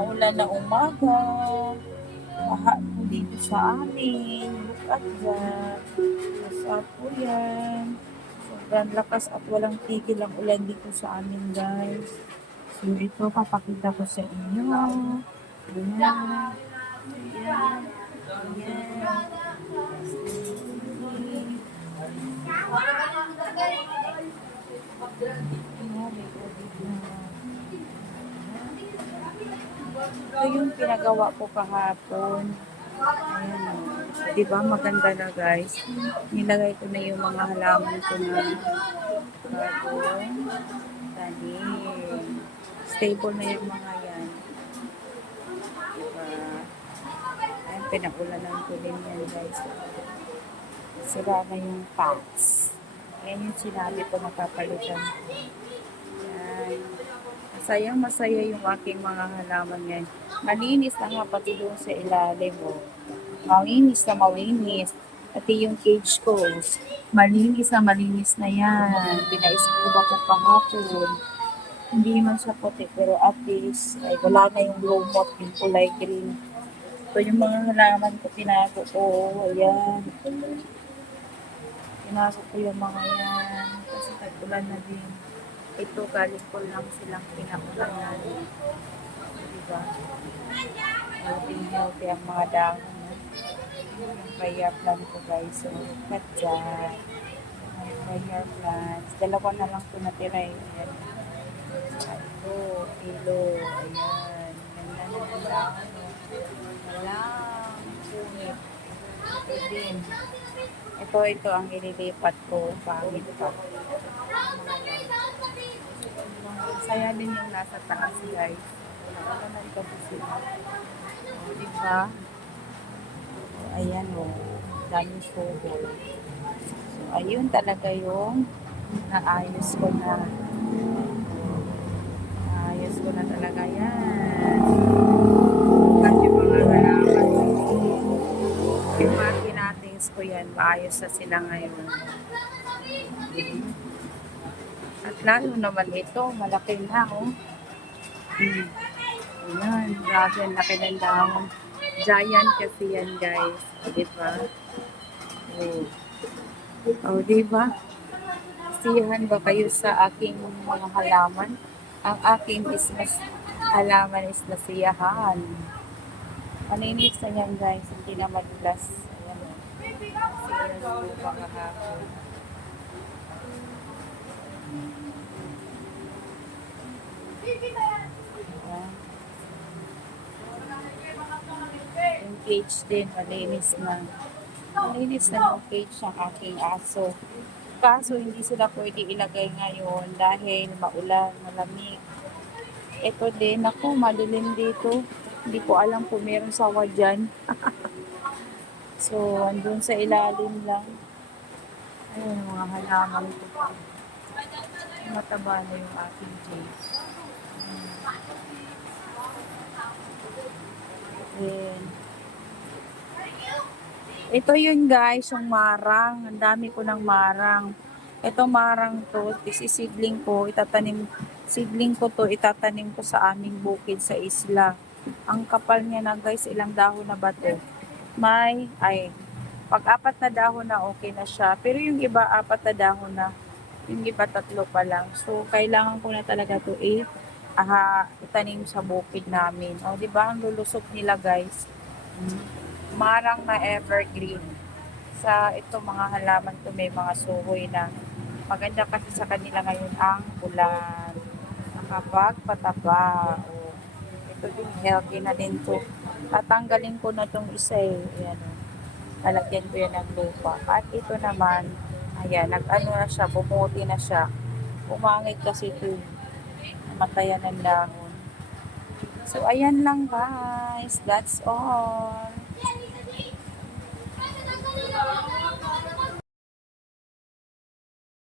maulan na umaga. Baha po dito sa amin. Look at that. Basa po yan. Sobrang lakas at walang tigil ang ulan dito sa amin, guys. So, ito, papakita ko sa inyo. Ayan. Ayan. Ayan. Ito yung pinagawa ko kahapon. Ayan o. Di ba maganda na guys? Nilagay ko na yung mga halaman ko na bagong tanim. Stable na yung mga yan. Diba? Ayan, pinakulanan ko din yan guys. Sira na yung pots. Ayan yung sinabi ko napapalitan. Ayan. Masayang masaya yung aking mga halaman yan. Malinis na nga pati doon sa ilalim mo. Malinis na malinis. Pati yung cage ko. Malinis na malinis na yan. Pinaiskub ko kahapon. Hindi man siya puti pero at least ay wala na yung lumot yung kulay green. So yung mga halaman ko tinago ko. Ayan. Tinago ko yung mga yan. Kasi tag-ulan na din. Ito galing ko lang silang pinakulanan. Diba? Healthy, healthy ang mga dahon. prayer plant ko guys. So, that. May prayer plants. Dalawa na lang ito natira eh. Ayan. Ito, ilo. Ayan. Ganda na ng dahon. Walang punit. Ito din. Ito, ito ang ililipat ko. Pangit pa. Saya din yung nasa taas guys. Nakakanan kasi sila. O, diba? O, ayan o. Daming suhol. So, ayun talaga yung naayos ko na. Naayos ko na talaga yan. Kasi mga halaman. Yung mga kinatings ko yan, maayos na sila ngayon. At lalo naman ito, malaki na, oh. Hmm. Ayan, grabe, laki ng dahon. Giant kasi yan, guys. Di ba? Oh. Oh, di ba? Siyahan ba kayo sa aking mga halaman? Ang aking is mas halaman is nasiyahan. Maninis na yan, guys. Hindi na madulas. Ayan. Siyahan po ba cage din, malinis na. Malinis na yung cage ng aking aso. Kaso hindi sila pwede ilagay ngayon dahil maulan, malamig. Ito din, ako, madilim dito. Hindi ko alam kung meron sawa dyan. so, andun sa ilalim lang. Ayun, mga halaman ko. Mataba na yung aking cage. Ayan. Ito yun guys, yung marang. Ang dami ko ng marang. Ito marang to, this is seedling ko. Itatanim, seedling ko to, itatanim ko sa aming bukid sa isla. Ang kapal niya na guys, ilang dahon na ba to? May, ay, pag apat na dahon na okay na siya. Pero yung iba, apat na dahon na. Yung iba, tatlo pa lang. So, kailangan ko na talaga to i aha, itanim sa bukid namin. O, di ba? Ang lulusok nila, guys. Mm. Marang na evergreen. Sa ito mga halaman to may mga suhoy na. Maganda kasi sa kanila ngayon ang ulan. Nakapagpataba. O, ito din, healthy na din to. Tatanggalin ko na tong isa eh. Ayan. Lalagyan ko yan ng lupa. At ito naman, ayan, nag-ano na siya, bumuti na siya. Umangit kasi ito. eh matayan ng dahon. So, ayan lang guys. That's all.